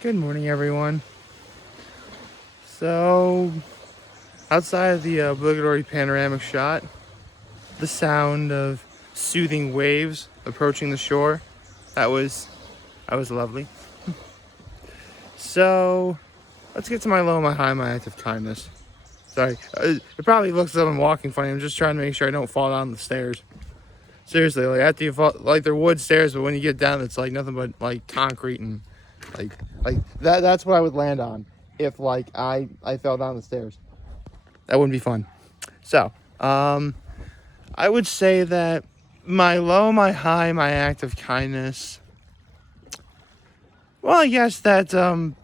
Good morning, everyone. So, outside of the obligatory panoramic shot, the sound of soothing waves approaching the shore, that was lovely. So, let's get to my low, my high, my active kindness. Sorry, it probably looks like I'm walking funny. I'm just trying to make sure I don't fall down the stairs. Seriously, like after you fall, like they're wood stairs, but when you get down, it's like nothing but like concrete and like that's what I would land on if like I fell down the stairs. That wouldn't be fun. So, I would say that my low, my high, my act of kindness. Well, I guess that well,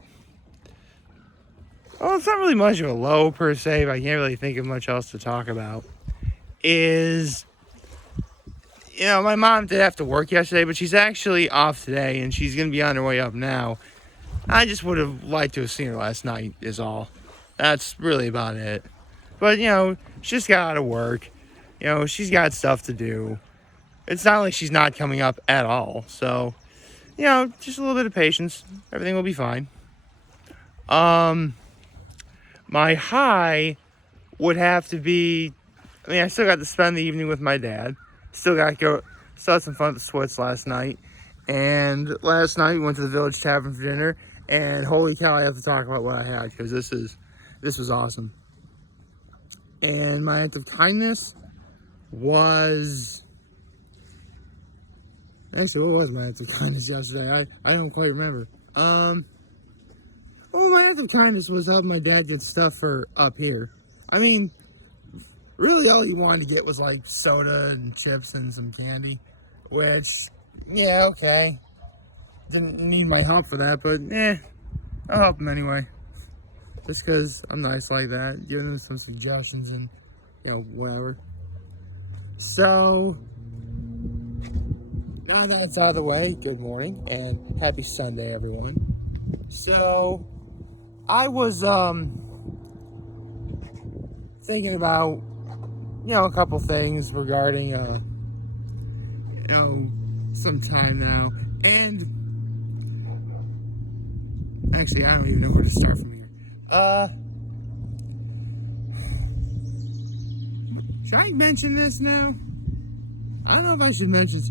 it's not really much of a low per se, but I can't really think of much else to talk about. Is, my mom did have to work yesterday, but she's actually off today, and she's going to be on her way up now. I just would have liked to have seen her last night, is all. That's really about it. But, she just got out of work. She's got stuff to do. It's not like she's not coming up at all. So, just a little bit of patience. Everything will be fine. My high would have to be, I still got to spend the evening with my dad. Still had some fun at the Switz last night. And last night we went to the Village Tavern for dinner. And holy cow, I have to talk about what I had because this was awesome. And my act of kindness was... Actually, what was my act of kindness yesterday? I don't quite remember. Well, my act of kindness was helping my dad get stuff for up here. I mean, really all he wanted to get was like soda and chips and some candy. Which, yeah, okay. Didn't need my help for that, but I'll help him anyway. Just because I'm nice like that, giving him some suggestions and, whatever. So, now that it's out of the way, good morning and happy Sunday, everyone. So, I was thinking about, a couple things regarding, some time now. And actually, I don't even know where to start from here. Should I mention this now? I don't know if I should mention this.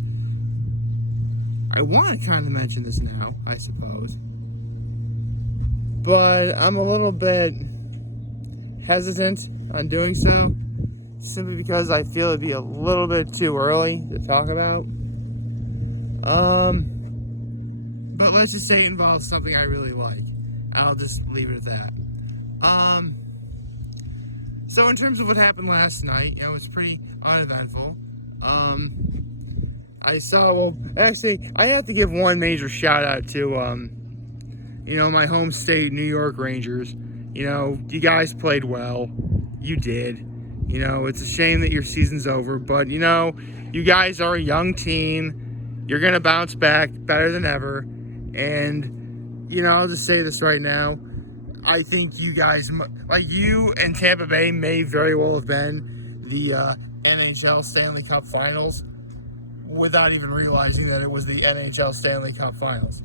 I want to kind of mention this now, I suppose. But I'm a little bit hesitant on doing so. Simply because I feel it'd be a little bit too early to talk about. But let's just say it involves something I really like. I'll just leave it at that. So in terms of what happened last night, it was pretty uneventful. I have to give one major shout out to, my home state, New York Rangers. You guys played well. You did. It's a shame that your season's over, but, you guys are a young team. You're going to bounce back better than ever. And, I'll just say this right now. I think you guys, like you and Tampa Bay, may very well have been the NHL Stanley Cup Finals without even realizing that it was the NHL Stanley Cup Finals,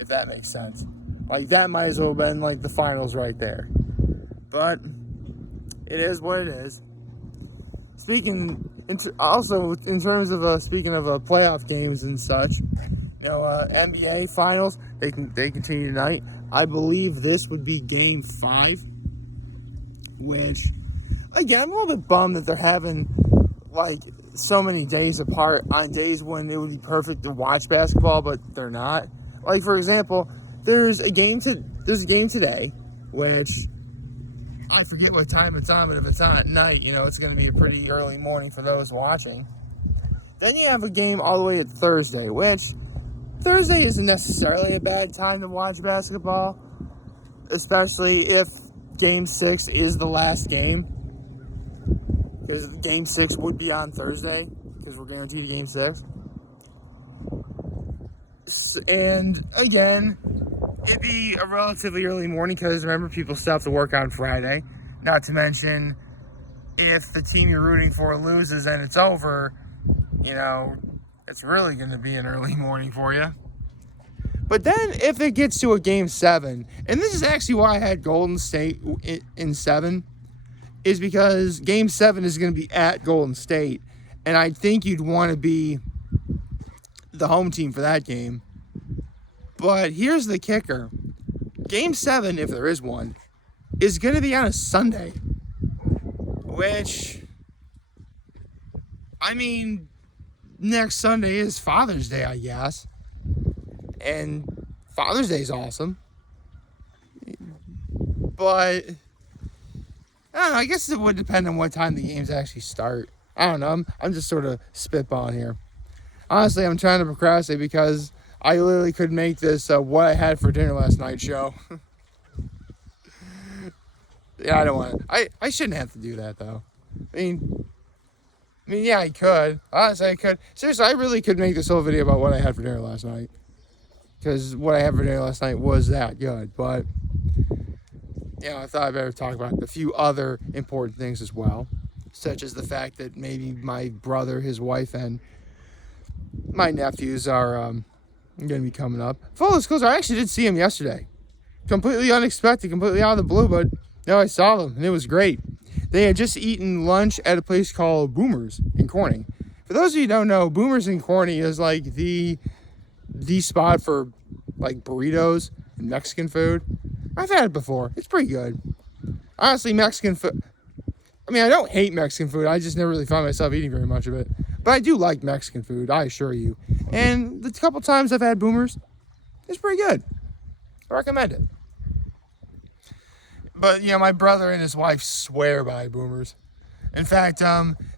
if that makes sense. Like, that might as well have been, like, the finals right there. But it is what it is. Speaking in terms of playoff games and such, NBA Finals, they continue tonight. I believe this would be Game 5, which, again, I'm a little bit bummed that they're having, like, so many days apart on days when it would be perfect to watch basketball, but they're not. Like, for example, there's a game today, which I forget what time it's on, but if it's on at night, it's going to be a pretty early morning for those watching. Then you have a game all the way to Thursday, which Thursday isn't necessarily a bad time to watch basketball, especially if Game 6 is the last game. Because Game 6 would be on Thursday, because we're guaranteed a Game 6. And, again, it'd be a relatively early morning, because remember, people still have to work on Friday. Not to mention, if the team you're rooting for loses and it's over, it's really going to be an early morning for you. But then if it gets to a game 7, and this is actually why I had Golden State in 7, is because game 7 is going to be at Golden State, and I think you'd want to be the home team for that game. But here's the kicker. Game 7, if there is one, is going to be on a Sunday. Which, I mean, next Sunday is Father's Day, I guess. And Father's Day is awesome. But, I don't know, I guess it would depend on what time the games actually start. I don't know, I'm just sort of spitballing here. Honestly, I'm trying to procrastinate because I literally could make this what I had for dinner last night show. Yeah, I don't want to. I shouldn't have to do that, though. I mean, yeah, I could. Honestly, I could. Seriously, I really could make this whole video about what I had for dinner last night. Because what I had for dinner last night was that good. But, I thought I'd better talk about a few other important things as well. Such as the fact that maybe my brother, his wife, and my nephews are going to be coming up. Full disclosure, I actually did see him yesterday. Completely unexpected, completely out of the blue, but I saw them, and it was great. They had just eaten lunch at a place called Boomers in Corning. For those of you who don't know, Boomers in Corning is like the spot for like burritos and Mexican food. I've had it before. It's pretty good. Honestly, Mexican food, I mean, I don't hate Mexican food. I just never really found myself eating very much of it. But I do like Mexican food, I assure you. And the couple times I've had Boomers, it's pretty good. I recommend it. But, my brother and his wife swear by Boomers. In fact,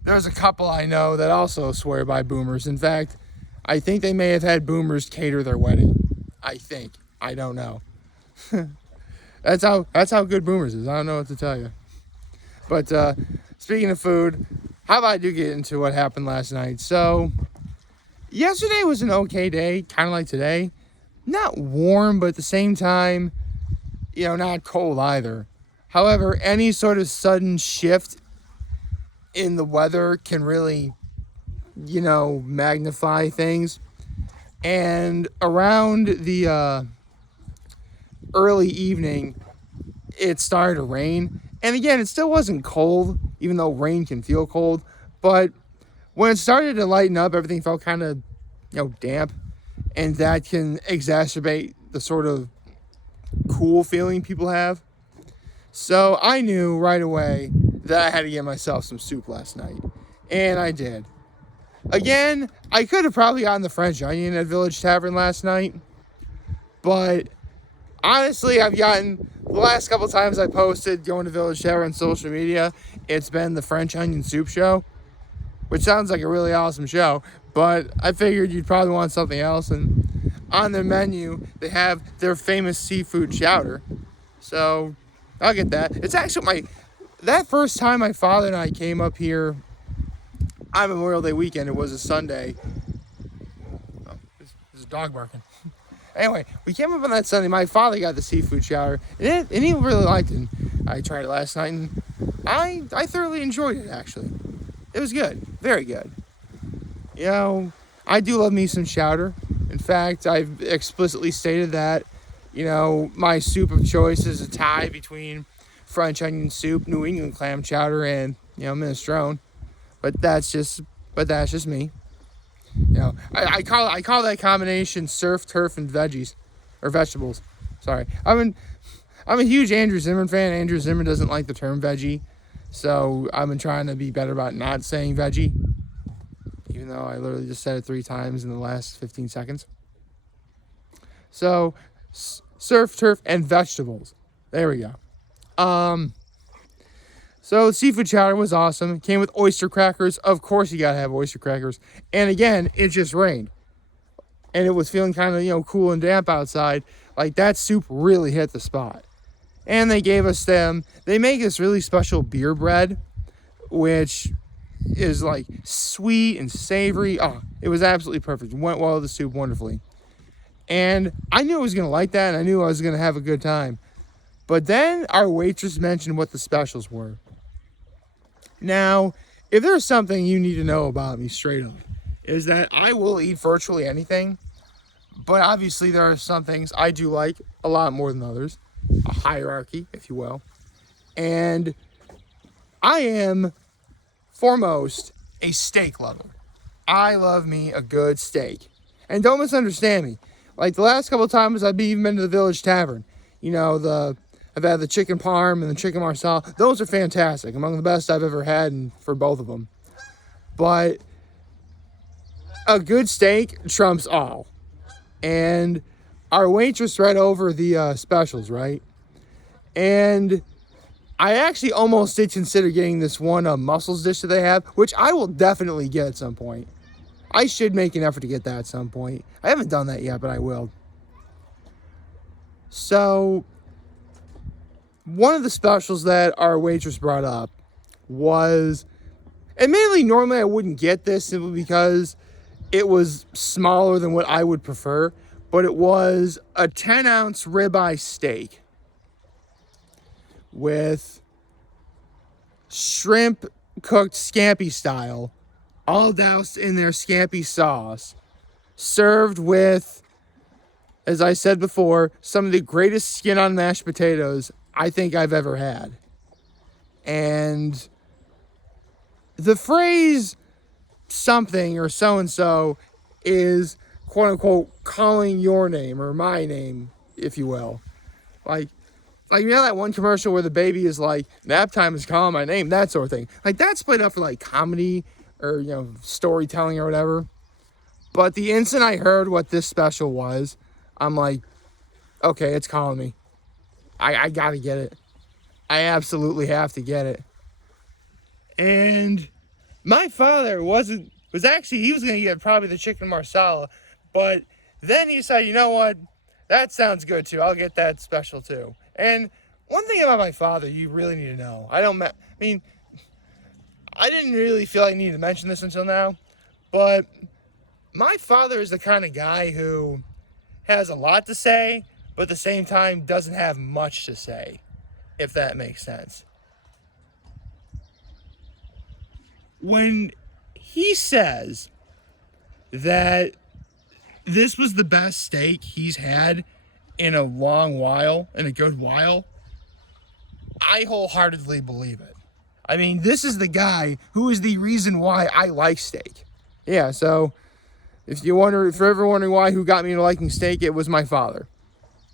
there's a couple I know that also swear by Boomers. In fact, I think they may have had Boomers cater their wedding. I think. I don't know. That's how good Boomers is. I don't know what to tell you. But speaking of food, how about I do get into what happened last night? So, yesterday was an okay day, kind of like today. Not warm, but at the same time, not cold either. However, any sort of sudden shift in the weather can really, magnify things. And around the early evening, it started to rain. And again, it still wasn't cold, even though rain can feel cold. But when it started to lighten up, everything felt kind of, damp. And that can exacerbate the sort of cool feeling people have. So I knew right away that I had to get myself some soup last night. And I did. Again, I could have probably gotten the French onion at Village Tavern last night. But honestly, I've gotten, the last couple times I posted going to Village Tavern on social media, it's been the French onion soup show. Which sounds like a really awesome show. But I figured you'd probably want something else. And on their menu, they have their famous seafood chowder. So I'll get that. It's actually that first time my father and I came up here on Memorial Day weekend, it was a Sunday. Oh, there's a dog barking. Anyway, we came up on that Sunday. My father got the seafood chowder, and he really liked it. I tried it last night, and I thoroughly enjoyed it, actually. It was good. Very good. I do love me some chowder. In fact, I've explicitly stated that, my soup of choice is a tie between French onion soup, New England clam chowder, and, minestrone. But that's just me. I call that combination surf, turf, and vegetables. Sorry. I'm a huge Andrew Zimmern fan. Andrew Zimmern doesn't like the term veggie. So I've been trying to be better about not saying veggie. Even though I literally just said it 3 times in the last 15 seconds. So, surf, turf, and vegetables. There we go. So seafood chowder was awesome. It came with oyster crackers. Of course you gotta have oyster crackers. And again, it just rained. And it was feeling kind of, cool and damp outside. Like, that soup really hit the spot. And they gave us they make this really special beer bread, which is like sweet and savory. Oh, it was absolutely perfect. It went well with the soup wonderfully. And I knew I was going to like that, and I knew I was going to have a good time. But then our waitress mentioned what the specials were. Now, if there's something you need to know about me straight up, is that I will eat virtually anything, But obviously there are some things I do like a lot more than others. A hierarchy, if you will. And I am foremost a steak lover. I love me a good steak. And don't misunderstand me. Like the last couple of times I've even been to the Village Tavern. You know, I've had the chicken parm and the chicken marsala. Those are fantastic. Among the best I've ever had, and for both of them. But a good steak trumps all. And our waitress read over the specials, right? And I actually almost did consider getting this one mussels dish that they have, which I will definitely get at some point. I should make an effort to get that at some point. I haven't done that yet, but I will. So, one of the specials that our waitress brought up was, admittedly, normally I wouldn't get this simply because it was smaller than what I would prefer, but it was a 10-ounce ribeye steak with shrimp cooked scampi style, all doused in their scampi sauce, served with, as I said before, some of the greatest skin on mashed potatoes I think I've ever had. And the phrase something or so-and-so is quote-unquote calling your name or my name, if you will. Like, you know that one commercial where the baby is like, nap time is calling my name, that sort of thing. Like, that's played up for, like, comedy or, you know, storytelling or whatever. But the instant I heard what this special was, I'm like, okay, it's calling me. I gotta get it. I absolutely have to get it. And my father was going to get probably the chicken marsala, but then he said, you know what, that sounds good too. I'll get that special too. And one thing about my father you really need to know, I didn't really feel like I needed to mention this until now, but my father is the kind of guy who has a lot to say, but at the same time doesn't have much to say, if that makes sense. When he says that this was the best steak he's had in a long while, in a good while, I wholeheartedly believe it. I mean, this is the guy who is the reason why I like steak. Yeah, so if you're ever wondering who got me into liking steak, it was my father.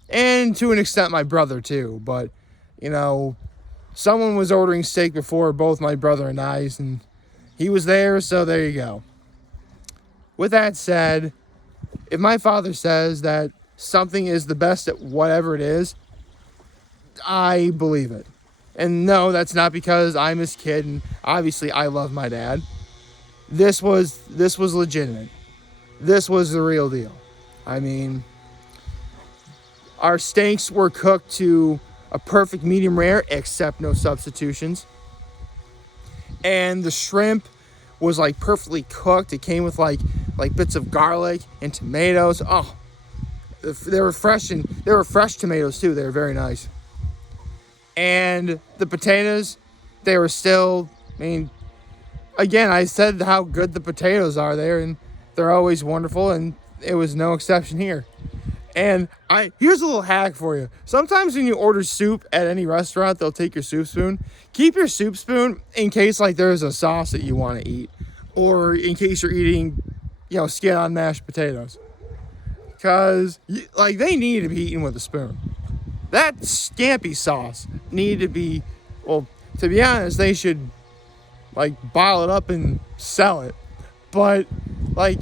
And to an extent, my brother too. But, you know, someone was ordering steak before both my brother and I, and he was there, so there you go. With that said, if my father says that something is the best at whatever it is, I believe it. And no, that's not because I'm his kid, and obviously I love my dad. This was legitimate. This was the real deal. I mean, our steaks were cooked to a perfect medium rare, except no substitutions. And the shrimp was like perfectly cooked. It came with like bits of garlic and tomatoes. Oh, they were fresh tomatoes too. They were very nice. And the potatoes, they were still, I mean, again, I said how good the potatoes are there, and they're always wonderful, and it was no exception here. And here's a little hack for you. Sometimes when you order soup at any restaurant, they'll take your soup spoon. Keep your soup spoon in case like there's a sauce that you want to eat, or in case you're eating, you know, skin on mashed potatoes. Because like they need to be eaten with a spoon. That scampi sauce needed to be, well, to be honest, they should like bottle it up and sell it. But like,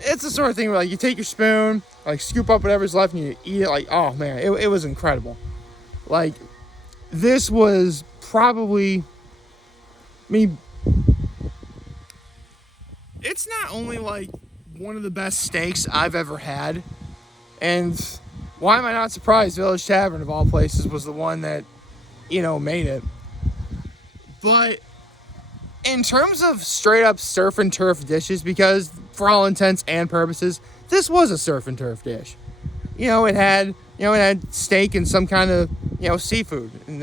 it's the sort of thing where like you take your spoon, like scoop up whatever's left and you eat it. Like, oh man, it was incredible. Like, this was probably, I mean, it's not only like one of the best steaks I've ever had, and why am I not surprised Village Tavern of all places was the one that, you know, made it. But in terms of straight up surf and turf dishes, because for all intents and purposes, this was a surf and turf dish. You know, it had steak and some kind of, you know, seafood. And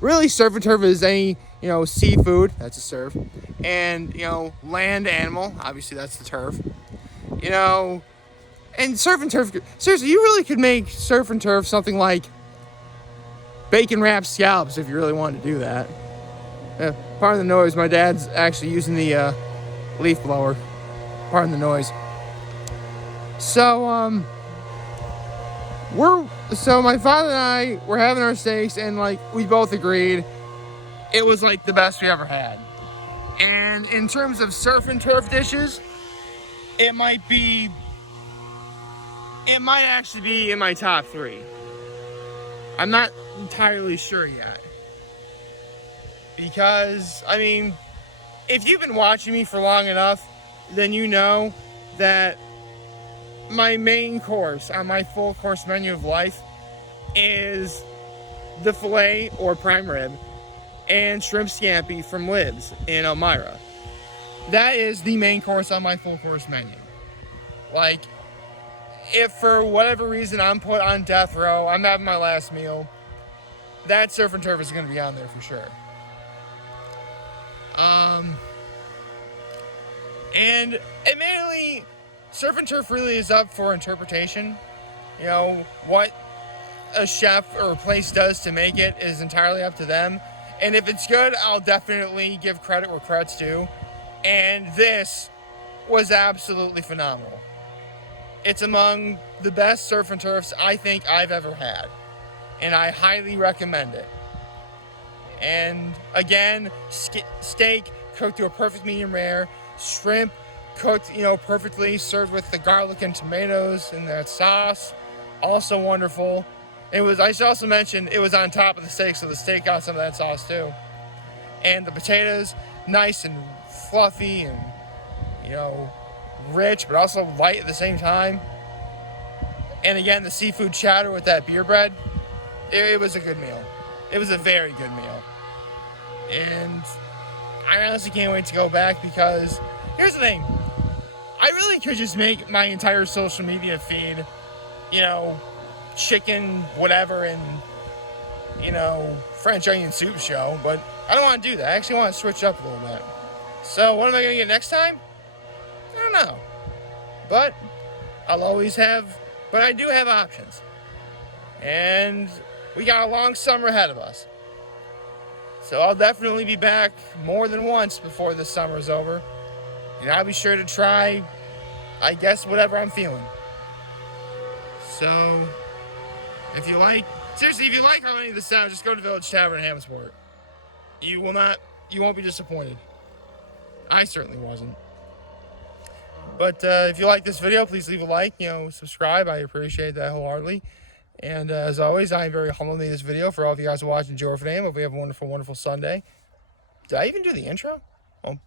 really surf and turf is any, you know, seafood, that's a surf. And, you know, land animal, obviously that's the turf. You know, And surf and turf, seriously, you really could make surf and turf something like bacon wrapped scallops if you really wanted to do that. Pardon the noise, my dad's actually using the leaf blower. Pardon the noise. So, my father and I were having our steaks, and like we both agreed it was like the best we ever had. And in terms of surf and turf dishes, it might actually be in my top 3. I'm not entirely sure yet. Because, I mean, if you've been watching me for long enough, then you know that my main course on my full course menu of life is the filet or prime rib and shrimp scampi from Libs in Elmira. That is the main course on my full course menu. Like, if for whatever reason I'm put on death row, I'm having my last meal, that surf and turf is going to be on there for sure. And admittedly, surf and turf really is up for interpretation. You know, what a chef or a place does to make it is entirely up to them. And if it's good, I'll definitely give credit where credit's due. And this was absolutely phenomenal. It's among the best surf and turfs I think I've ever had. And I highly recommend it. And again, steak cooked to a perfect medium rare, shrimp cooked, perfectly, served with the garlic and tomatoes and that sauce, also wonderful. I should also mention, it was on top of the steak, so the steak got some of that sauce too. And the potatoes, nice and fluffy and, rich, but also light at the same time. And again, the seafood chowder with that beer bread, it was a good meal. It was a very good meal. And I honestly can't wait to go back because, here's the thing, I really could just make my entire social media feed, chicken, whatever, and, French onion soup show, but I don't want to do that. I actually want to switch up a little bit. So what am I going to get next time? I don't know. But I do have options. And we got a long summer ahead of us. So I'll definitely be back more than once before this summer is over. And I'll be sure to try, I guess, whatever I'm feeling. So, if you like how any of this sounds, just go to Village Tavern in Hammondsport. You won't be disappointed. I certainly wasn't. But if you like this video, please leave a like, subscribe. I appreciate that wholeheartedly. And as always, I am very humbled in this video for all of you guys watching Joe for name. Hope we have a wonderful, wonderful Sunday. Did I even do the intro? Well,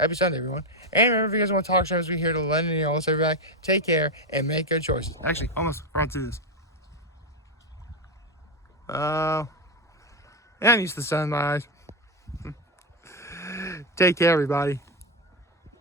happy Sunday, everyone. And remember, if you guys want to talk to us, we're here to lend and almost every back. Take care and make good choices. Actually, almost forgot to do this. I'm used to the sun in my eyes. Take care, everybody.